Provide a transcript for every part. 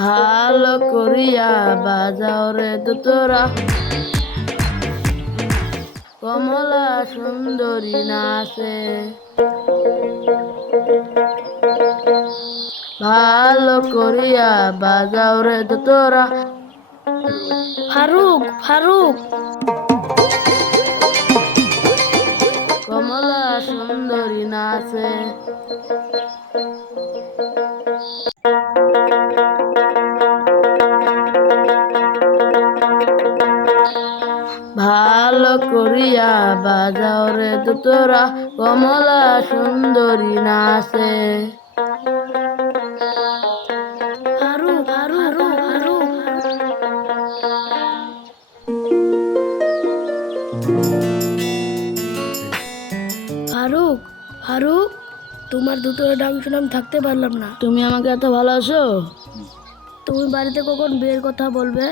ভালো করিয়া বাজাও রে তোরা, কমলা সুন্দরী নাচে। ভালো করিয়া বাজাও রে তোরা। ফারুক ফারুক কমলা সুন্দরী নাচে। ভালো করিয়া বাজাও রে তোরা, কমলা সুন্দরী নাচে। ফারুক ফারুক ফারুক ফারুক ফারুক তোমার দুটো ডাং শুনে আমি থাকতে পারলাম না। তুমি আমাকে এত ভালোবাসো? তুমি বাড়িতে কখন বিয়ের কথা বলবে?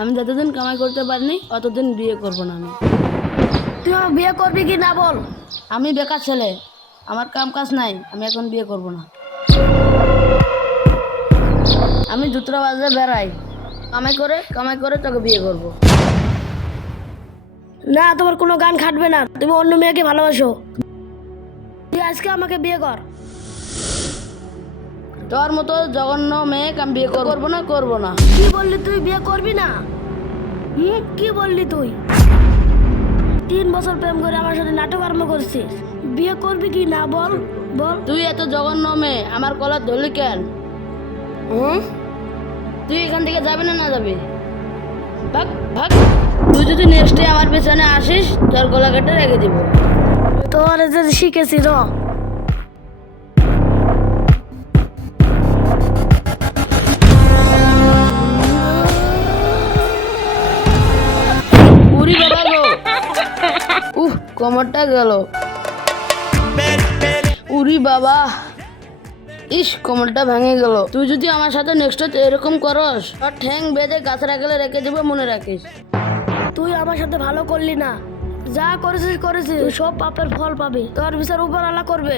আমি যতদিন কামাই করতে পারিনি অতদিন বিয়ে করব না। তুই আমার বিয়ে করবি কি না বল? আমি বেকার ছেলে, আমার কাম কাজ নাই, আমি এখন বিয়ে করব না। আমি দুতরা বাজে বেড়াই, কামাই করে তোকে বিয়ে করব। না, তোমার কোনো গান খাটবে না। তুমি অন্য মেয়েকে ভালোবাসো। তুই আজকে আমাকে বিয়ে কর। তোর মতো জঘন্য মেয়েকে আমি বিয়ে করবো না। কি বললি তুই? বিয়ে করবি না? কি বললি তুই? 3 বছর প্রেম করে আমার সাথে নাটককর্ম করছিস। বিয়ে করবি কি না বল বল। তুই এত জঘন্য মেয়ে আমার কলার ধরলি কেন? তুই এখান থেকে যাবি না যাবি? ভাগ ভাগ। তুই যদি নেক্সট ডে আমার পেছনে আসিস তোর গলা কেটে রেখে দিব। তোর যে শিখেছি র। উরি বাবা গো, কোমরটা গেল। উরি বাবা, ইস কোমরটা ভেঙে গেল। তুই যদি আমার সাথে নেক্সট এরকম করস তোর ঠ্যাং বেঁধে গাছের আগে রেখে দেবো, মনে রাখিস। তুই আমার সাথে ভালো করলি না। যা করেছিস তুই সব পাপের ফল পাবি। তোর বিচার উপর আল্লাহ করবে।